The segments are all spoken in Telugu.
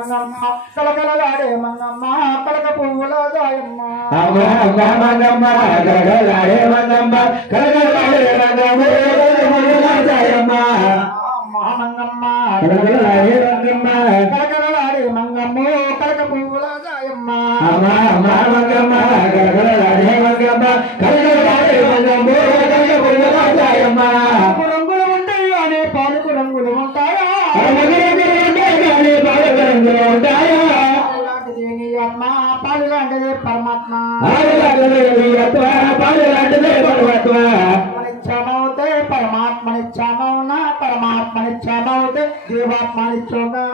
మంగమ్మ కలకలలాడే మంగమ్మ కలక పువ్వుల దాయమ్మ మంగమ్మ కలకలలాడే మంగమ్మ కలకలలాడే మంగమ్మ దాయమ్మ మంగమ్మ కలకలలాడే మంగమ్మ కలకలలాడే మంగమ్మ కలక పువ్వుల దాయమ్మ మంగమ్మ కలకలలాడే మంగమ్మ కలకలలాడే మంగమ్మ కలక పువ్వుల దాయమ్మ రంగులు ఉంటాయి అనే పాలకు రంగులు ఉంటాయా అమ్మ పాలు లాంటిది పరమాత్మ నిత్యమవుతే పరమాత్మ నిత్యమౌన పరమాత్మ నిత్యమవుతే జీవాత్మ నిత్యంగా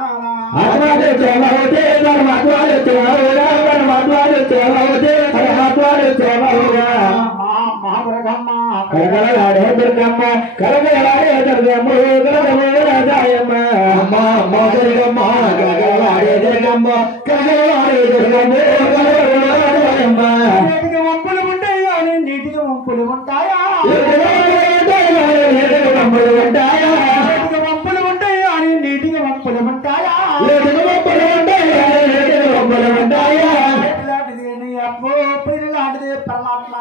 మహాదుర్గమ్మ కలకలలాడే దుర్గమ్మ కలకలలాడే దుర్గమ్మ కలకలలాడేయమ్మ అమ్మ దుర్గమ్మ కలకలలాడే దుర్గమ్మ కలకలలాడే దుర్గమ్మ కలకలలాడేయమ్మ నీటికి వంపులు ఉంటాయి కానీ నీటికి వంపులు ఉంటాయా నీటికి వంపులు ఉంటాయా నీటికి వంపులు ఉంటాయి కానీ నీటికి వంపులు ఉంటాయా నీటికి వంపులు ఉంటాయి నీటికి వంపులు ఉంటాయా లాంటిది నీ అబ్బో పిల్లి లాంటిది పరమాత్మ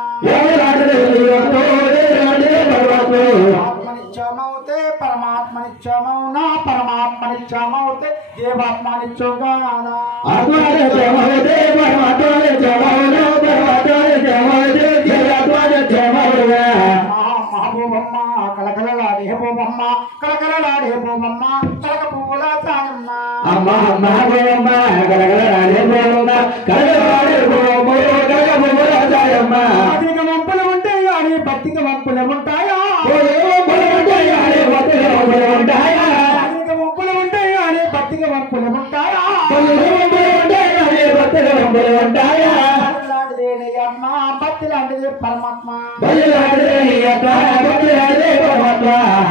నిత్యమవుతే పరమాత్మ నిత్యమౌన పరమాత్మ నిత్యమవుతే జీవాత్మ నిత్యంగా మహబూబమ్మ కలకలలాడే బొమ్మమ్మ కలకలలాడే బొమ్మమ్మ కలక పువ్వుల సాయమ్మ అధిక వంపులు ఉంటాయి కానీ భక్తికి వంపులు ఉంటాయా అధిక వంపులు ఉంటాయి కానీ భక్తికి వంపులు ఉంటాయా అమ్మ భక్తి లాంటిది పరమాత్మ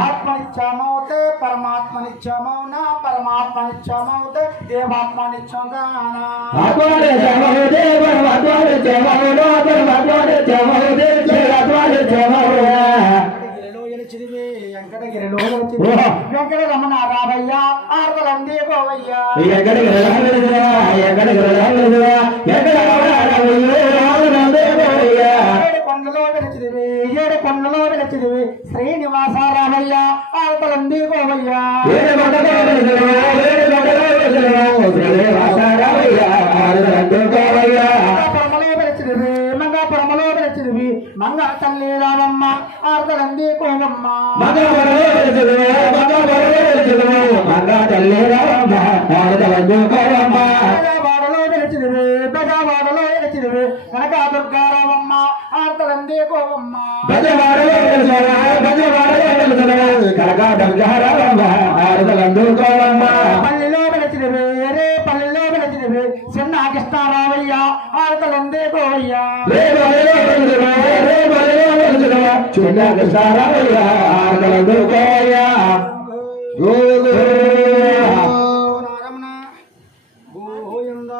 ఆత్మ నిత్యమవుతే పరమాత్మ నిత్యమౌన పరమాత్మ నిత్యమవుతే దేవాత్మ నిత్యంగా వెంకట రమణ రావయ్య ఆర్వలంది గోవయ్య ఏడు కొండలో వెలిచిదివి శ్రీనివాస రామయ్య ఆర్వలంది గోవయ్య పరమలో వెలిచిదివి మంగాపురమలో వెలిచిదివి మంగా తల్లి రామమ్మ ఆర్వలంది కోవమ్మ బెజవాడలో వెలిచిదివి బెజవాడలో వెలిచిదివి కనక దుర్గారామమ్మ ఆర్తలంది కోవమ్మ పల్లెలో వెలిచిదివి రే పల్లెలో వెలిచిదివి చిన్న కృష్ణారావయ్య ఆర్తలంది కోవయ్య గోవింద